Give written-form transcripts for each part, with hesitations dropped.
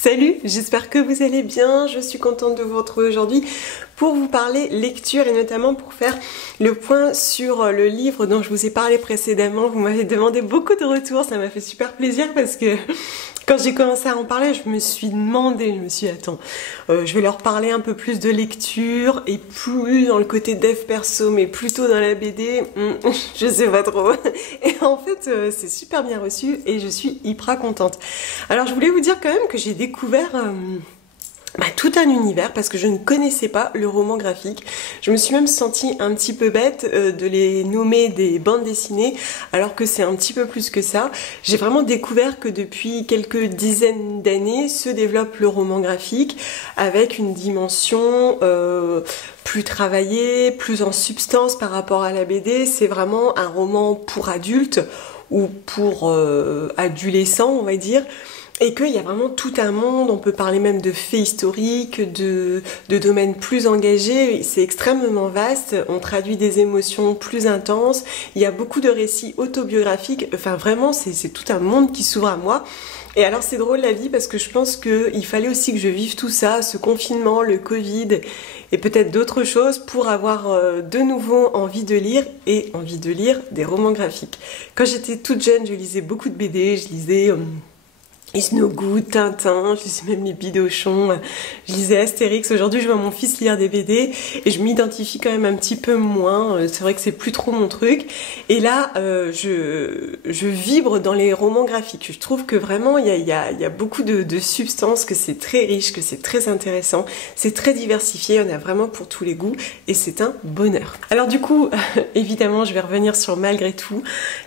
Salut, j'espère que vous allez bien, je suis contente de vous retrouver aujourd'hui pour vous parler lecture et notamment pour faire le point sur le livre dont je vous ai parlé précédemment. Vous m'avez demandé beaucoup de retours, ça m'a fait super plaisir parce que quand j'ai commencé à en parler, je me suis dit, attends, je vais leur parler un peu plus de lecture et plus dans le côté dev perso, mais plutôt dans la BD, je sais pas trop. Et en fait, c'est super bien reçu et je suis hyper contente. Alors, je voulais vous dire quand même que j'ai découvert tout un univers parce que je ne connaissais pas le roman graphique. Je me suis même sentie un petit peu bête de les nommer des bandes dessinées alors que c'est un petit peu plus que ça. J'ai vraiment découvert que depuis quelques dizaines d'années se développe le roman graphique avec une dimension plus travaillée, plus en substance par rapport à la BD. C'est vraiment un roman pour adultes ou pour adolescents, on va dire. Et qu'il y a vraiment tout un monde, on peut parler même de faits historiques, de domaines plus engagés, c'est extrêmement vaste, on traduit des émotions plus intenses, il y a beaucoup de récits autobiographiques, enfin vraiment c'est tout un monde qui s'ouvre à moi. Et alors c'est drôle la vie parce que je pense qu'il fallait aussi que je vive tout ça, ce confinement, le Covid et peut-être d'autres choses pour avoir de nouveau envie de lire et envie de lire des romans graphiques. Quand j'étais toute jeune, je lisais beaucoup de BD, je lisais Snow Good, Tintin, je lisais même les Bidochons, je lisais Astérix. Aujourd'hui, je vois mon fils lire des BD et je m'identifie quand même un petit peu moins. C'est vrai que c'est plus trop mon truc. Et là, je vibre dans les romans graphiques. Je trouve que vraiment, il y a beaucoup de substance, que c'est très riche, que c'est très intéressant. C'est très diversifié, il y en a vraiment pour tous les goûts et c'est un bonheur. Alors du coup, évidemment, je vais revenir sur Malgré tout,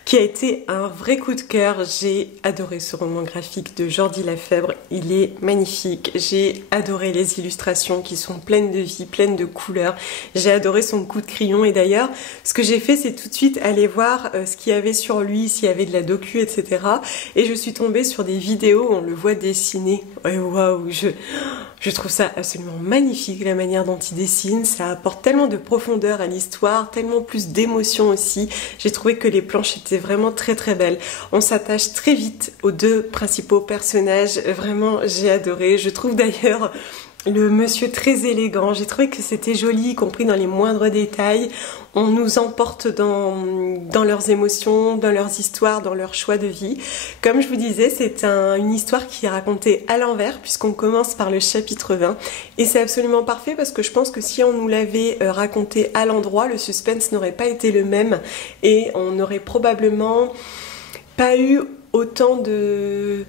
qui a été un vrai coup de cœur. J'ai adoré ce roman graphique de Jordi Lafèvre, il est magnifique, j'ai adoré les illustrations qui sont pleines de vie, pleines de couleurs, j'ai adoré son coup de crayon et d'ailleurs ce que j'ai fait c'est tout de suite aller voir ce qu'il y avait sur lui, s'il y avait de la docu etc. Et je suis tombée sur des vidéos où on le voit dessiner, et waouh, je trouve ça absolument magnifique la manière dont il dessine, ça apporte tellement de profondeur à l'histoire, tellement plus d'émotion aussi, j'ai trouvé que les planches étaient vraiment très très belles, on s'attache très vite aux deux principaux personnages, vraiment j'ai adoré, je trouve d'ailleurs le monsieur très élégant, j'ai trouvé que c'était joli, y compris dans les moindres détails. On nous emporte dans leurs émotions, dans leurs histoires, dans leurs choix de vie. Comme je vous disais, c'est une histoire qui est racontée à l'envers, puisqu'on commence par le chapitre 20. Et c'est absolument parfait parce que je pense que si on nous l'avait raconté à l'endroit, le suspense n'aurait pas été le même et on n'aurait probablement pas eu autant de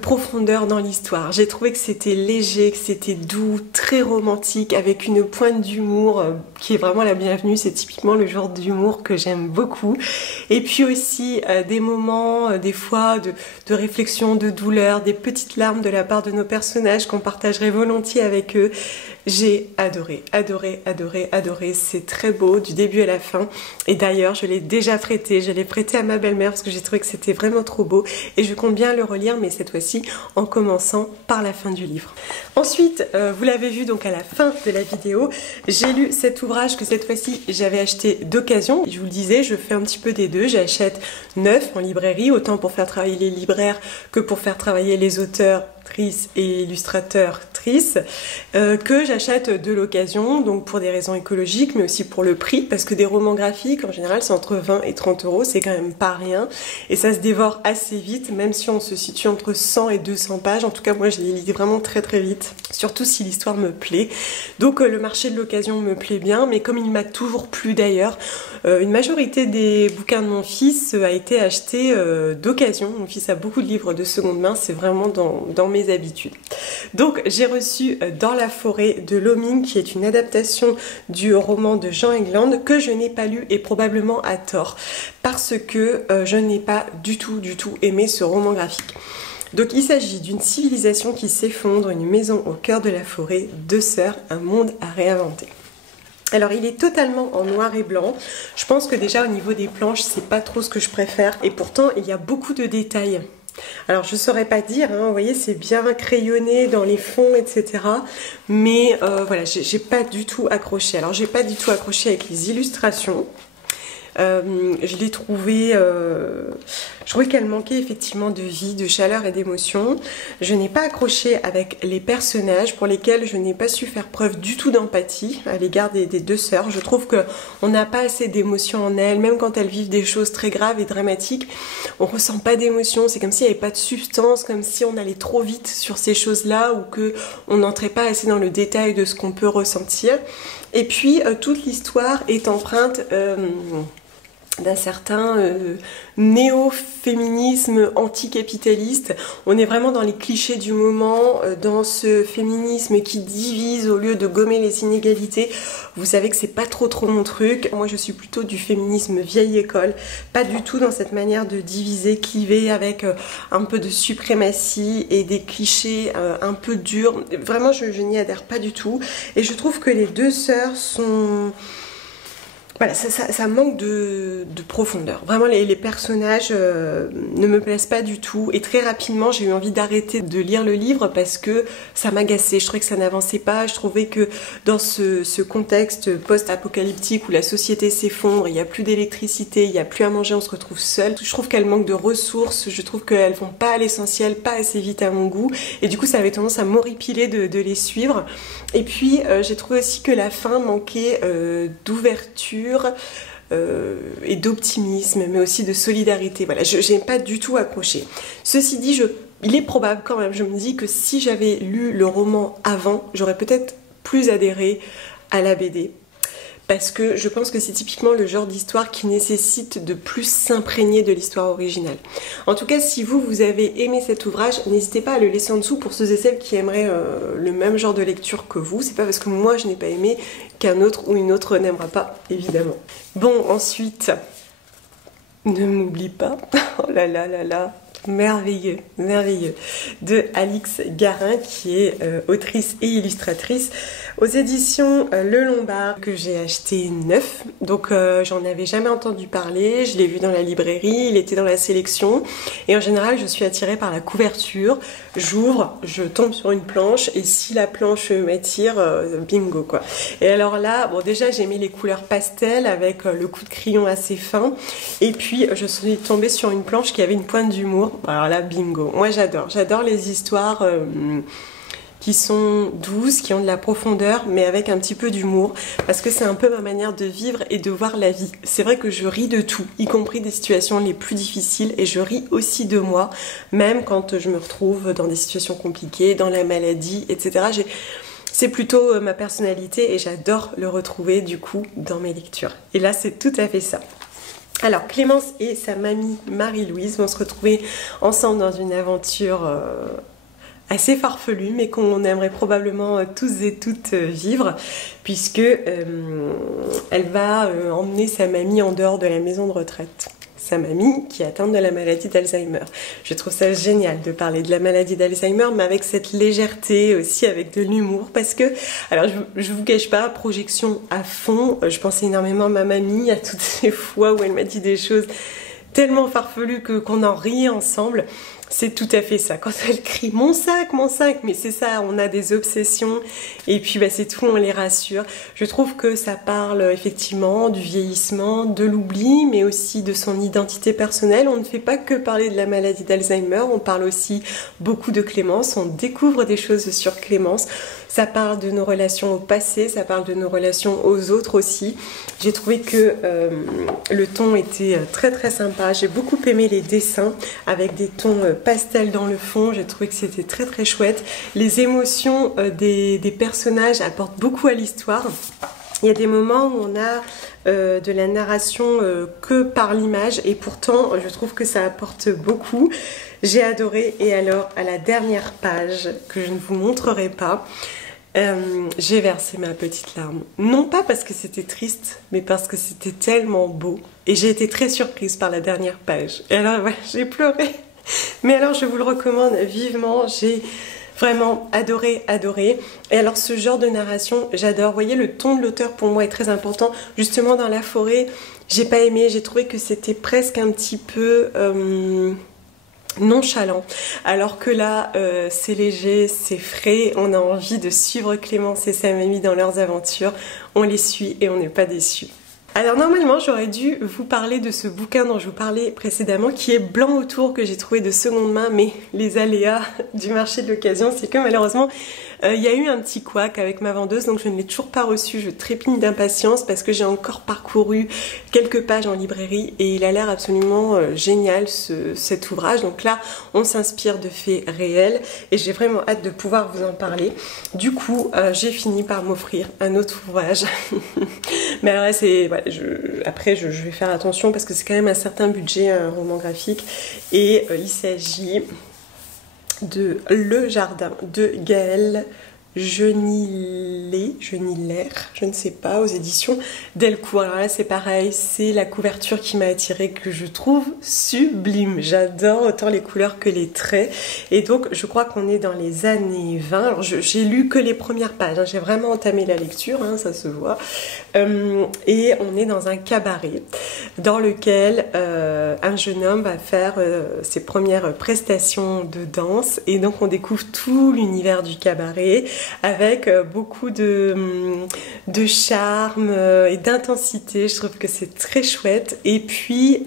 profondeur dans l'histoire. J'ai trouvé que c'était léger, que c'était doux, très romantique, avec une pointe d'humour qui est vraiment la bienvenue. C'est typiquement le genre d'humour que j'aime beaucoup. Et puis aussi des moments, des fois, de réflexion, de douleur, des petites larmes de la part de nos personnages qu'on partagerait volontiers avec eux. J'ai adoré, adoré, adoré, adoré. C'est très beau du début à la fin. Et d'ailleurs, je l'ai déjà prêté. Je l'ai prêté à ma belle-mère parce que j'ai trouvé que c'était vraiment trop beau. Et je compte bien le relire, mais cette fois-ci en commençant par la fin du livre. Ensuite, vous l'avez vu donc à la fin de la vidéo, j'ai lu cet ouvrage que cette fois-ci j'avais acheté d'occasion. Je vous le disais, je fais un petit peu des deux. J'achète neuf en librairie, autant pour faire travailler les libraires que pour faire travailler les auteurs et illustrateurs que j'achète de l'occasion, donc pour des raisons écologiques mais aussi pour le prix, parce que des romans graphiques en général c'est entre 20 et 30 euros, c'est quand même pas rien et ça se dévore assez vite, même si on se situe entre 100 et 200 pages. En tout cas moi je les lis vraiment très très vite, surtout si l'histoire me plaît. Donc le marché de l'occasion me plaît bien, mais comme il m'a toujours plu d'ailleurs, une majorité des bouquins de mon fils a été acheté d'occasion. Mon fils a beaucoup de livres de seconde main, c'est vraiment dans mes habitudes. Donc j'ai reçu Dans la forêt de Loming, qui est une adaptation du roman de Jean Egland que je n'ai pas lu et probablement à tort parce que je n'ai pas du tout aimé ce roman graphique. Donc il s'agit d'une civilisation qui s'effondre, une maison au cœur de la forêt, deux sœurs, un monde à réinventer. Alors il est totalement en noir et blanc, je pense que déjà au niveau des planches c'est pas trop ce que je préfère et pourtant il y a beaucoup de détails. Alors je saurais pas dire, hein, vous voyez c'est bien crayonné dans les fonds etc. Mais voilà, j'ai pas du tout accroché. Alors j'ai pas du tout accroché avec les illustrations. Je l'ai trouvée... je trouvais qu'elle manquait effectivement de vie, de chaleur et d'émotion. Je n'ai pas accroché avec les personnages pour lesquels je n'ai pas su faire preuve du tout d'empathie à l'égard des deux sœurs. Je trouve qu'on n'a pas assez d'émotion en elles, même quand elles vivent des choses très graves et dramatiques, on ressent pas d'émotion, c'est comme s'il n'y avait pas de substance, comme si on allait trop vite sur ces choses-là ou qu'on n'entrait pas assez dans le détail de ce qu'on peut ressentir. Et puis toute l'histoire est empreinte d'un certain néo-féminisme anticapitaliste. On est vraiment dans les clichés du moment, dans ce féminisme qui divise au lieu de gommer les inégalités. Vous savez que c'est pas trop mon truc. Moi je suis plutôt du féminisme vieille école, pas du tout dans cette manière de diviser, cliver avec un peu de suprématie et des clichés un peu durs. Vraiment je n'y adhère pas du tout. Et je trouve que les deux sœurs sont... Voilà, ça manque de profondeur. Vraiment, les personnages ne me plaisent pas du tout. Et très rapidement, j'ai eu envie d'arrêter de lire le livre parce que ça m'agaçait. Je trouvais que ça n'avançait pas. Je trouvais que dans ce contexte post-apocalyptique où la société s'effondre, il n'y a plus d'électricité, il n'y a plus à manger, on se retrouve seul. Je trouve qu'elles manquent de ressources. Je trouve qu'elles vont pas à l'essentiel, pas assez vite à mon goût. Et du coup, ça avait tendance à m'horripiler de les suivre. Et puis, j'ai trouvé aussi que la fin manquait d'ouverture et d'optimisme, mais aussi de solidarité. Voilà, je n'ai pas du tout accroché. Ceci dit, il est probable quand même, je me dis que si j'avais lu le roman avant, j'aurais peut-être plus adhéré à la BD. Parce que je pense que c'est typiquement le genre d'histoire qui nécessite de plus s'imprégner de l'histoire originale. En tout cas, si vous avez aimé cet ouvrage, n'hésitez pas à le laisser en dessous pour ceux et celles qui aimeraient le même genre de lecture que vous. C'est pas parce que moi je n'ai pas aimé qu'un autre ou une autre n'aimera pas, évidemment. Bon, ensuite, ne m'oublie pas, oh là là là là, merveilleux, merveilleux, de Alix Garin qui est autrice et illustratrice aux éditions Le Lombard que j'ai acheté neuf. Donc j'en avais jamais entendu parler, je l'ai vu dans la librairie, il était dans la sélection et en général je suis attirée par la couverture. J'ouvre, je tombe sur une planche et si la planche m'attire, bingo quoi. Et alors là, bon déjà j'ai aimé les couleurs pastel avec le coup de crayon assez fin et puis je suis tombée sur une planche qui avait une pointe d'humour. Alors là, bingo. Moi j'adore les histoires qui sont douces, qui ont de la profondeur, mais avec un petit peu d'humour, parce que c'est un peu ma manière de vivre et de voir la vie. C'est vrai que je ris de tout, y compris des situations les plus difficiles, et je ris aussi de moi, même quand je me retrouve dans des situations compliquées, dans la maladie, etc. C'est plutôt ma personnalité et j'adore le retrouver du coup dans mes lectures. Et là, c'est tout à fait ça. Alors, Clémence et sa mamie Marie-Louise vont se retrouver ensemble dans une aventure assez farfelue, mais qu'on aimerait probablement tous et toutes vivre, puisque elle va emmener sa mamie en dehors de la maison de retraite. Sa mamie qui est atteinte de la maladie d'Alzheimer. Je trouve ça génial de parler de la maladie d'Alzheimer, mais avec cette légèreté, aussi avec de l'humour, parce que, alors je vous cache pas, projection à fond, je pensais énormément à ma mamie, à toutes ces fois où elle m'a dit des choses tellement farfelues qu'on en riait ensemble. C'est tout à fait ça. Quand elle crie mon sac, mais c'est ça, on a des obsessions et puis bah, c'est tout, on les rassure. Je trouve que ça parle effectivement du vieillissement, de l'oubli, mais aussi de son identité personnelle. On ne fait pas que parler de la maladie d'Alzheimer, on parle aussi beaucoup de Clémence, on découvre des choses sur Clémence. Ça parle de nos relations au passé, ça parle de nos relations aux autres aussi. J'ai trouvé que le ton était très sympa. J'ai beaucoup aimé les dessins avec des tons pastel dans le fond. J'ai trouvé que c'était très chouette. Les émotions des personnages apportent beaucoup à l'histoire. Il y a des moments où on a de la narration que par l'image et pourtant je trouve que ça apporte beaucoup. J'ai adoré. Et alors à la dernière page que je ne vous montrerai pas, j'ai versé ma petite larme. Non pas parce que c'était triste, mais parce que c'était tellement beau. Et j'ai été très surprise par la dernière page. Et alors voilà, j'ai pleuré. Mais alors je vous le recommande vivement. J'ai vraiment adoré. Et alors ce genre de narration, j'adore. Vous voyez, le ton de l'auteur pour moi est très important. Justement dans la forêt, j'ai pas aimé. J'ai trouvé que c'était presque un petit peu... nonchalant, alors que là c'est léger, c'est frais, on a envie de suivre Clémence et sa mamie dans leurs aventures, on les suit et on n'est pas déçus. Alors normalement j'aurais dû vous parler de ce bouquin dont je vous parlais précédemment qui est Blanc autour, que j'ai trouvé de seconde main, mais les aléas du marché de l'occasion c'est que malheureusement il y a eu un petit couac avec ma vendeuse, donc je ne l'ai toujours pas reçu. Je trépigne d'impatience parce que j'ai encore parcouru quelques pages en librairie et il a l'air absolument génial cet ouvrage. Donc là on s'inspire de faits réels et j'ai vraiment hâte de pouvoir vous en parler. Du coup j'ai fini par m'offrir un autre ouvrage mais alors là c'est voilà, après je vais faire attention parce que c'est quand même un certain budget, un roman graphique, et il s'agit de Le Jardin de Gaëlle Genillère, je ne sais pas, aux éditions Delcourt. Alors là c'est pareil, c'est la couverture qui m'a attirée, que je trouve sublime. J'adore autant les couleurs que les traits. Et donc je crois qu'on est dans les années 20. Alors j'ai lu que les premières pages, hein. J'ai vraiment entamé la lecture, hein, ça se voit. Et on est dans un cabaret dans lequel un jeune homme va faire ses premières prestations de danse. Et donc on découvre tout l'univers du cabaret, avec beaucoup de charme et d'intensité. Je trouve que c'est très chouette. Et puis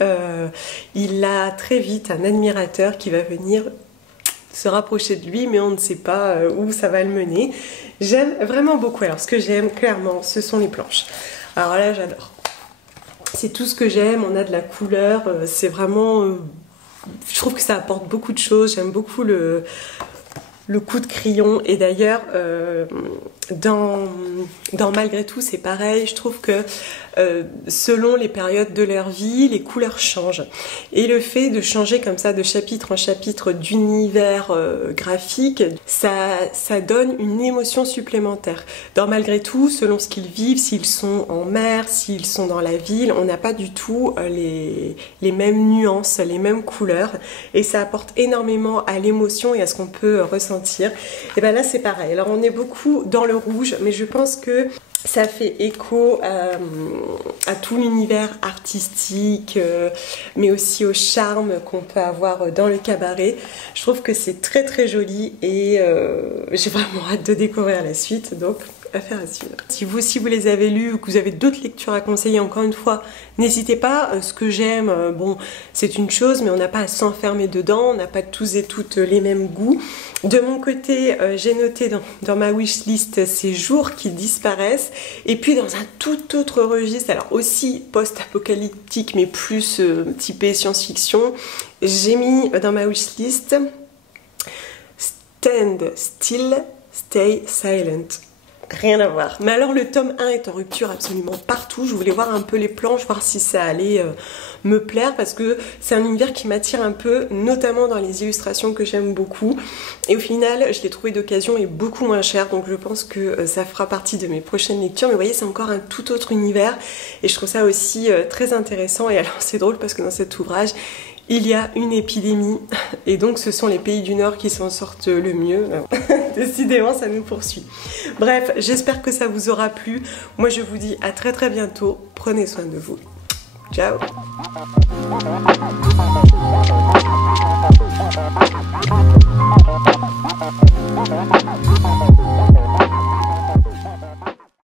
il a très vite un admirateur qui va venir se rapprocher de lui, mais on ne sait pas où ça va le mener. J'aime vraiment beaucoup. Alors ce que j'aime clairement, ce sont les planches. Alors là j'adore. C'est tout ce que j'aime, on a de la couleur, c'est vraiment... je trouve que ça apporte beaucoup de choses. J'aime beaucoup le coup de crayon, et d'ailleurs dans Malgré tout c'est pareil, je trouve que selon les périodes de leur vie les couleurs changent, et le fait de changer comme ça de chapitre en chapitre d'univers graphique, ça donne une émotion supplémentaire. Dans Malgré tout, selon ce qu'ils vivent, s'ils sont en mer, s'ils sont dans la ville, on n'a pas du tout les mêmes nuances, les mêmes couleurs, et ça apporte énormément à l'émotion et à ce qu'on peut ressentir. Et bien là c'est pareil, alors on est beaucoup dans le rouge, mais je pense que ça fait écho à tout l'univers artistique, mais aussi au charme qu'on peut avoir dans le cabaret. Je trouve que c'est très très joli, et j'ai vraiment hâte de découvrir la suite, donc affaire à suivre. Si vous aussi vous les avez lus ou que vous avez d'autres lectures à conseiller, encore une fois, n'hésitez pas. Ce que j'aime, bon, c'est une chose, mais on n'a pas à s'enfermer dedans, on n'a pas tous et toutes les mêmes goûts. De mon côté, j'ai noté dans ma wishlist ces jours qui disparaissent, et puis dans un tout autre registre, alors aussi post-apocalyptique, mais plus typé science-fiction, j'ai mis dans ma wishlist Stand Still, Stay Silent. Rien à voir. Mais alors le tome 1 est en rupture absolument partout. Je voulais voir un peu les planches, voir si ça allait me plaire, parce que c'est un univers qui m'attire un peu, notamment dans les illustrations que j'aime beaucoup. Et au final, je l'ai trouvé d'occasion et beaucoup moins cher, donc je pense que ça fera partie de mes prochaines lectures. Mais vous voyez, c'est encore un tout autre univers, et je trouve ça aussi très intéressant. Et alors c'est drôle parce que dans cet ouvrage, il y a une épidémie, et donc ce sont les pays du Nord qui s'en sortent le mieux. Décidément, ça nous poursuit. Bref, j'espère que ça vous aura plu. Moi, je vous dis à très très bientôt. Prenez soin de vous. Ciao.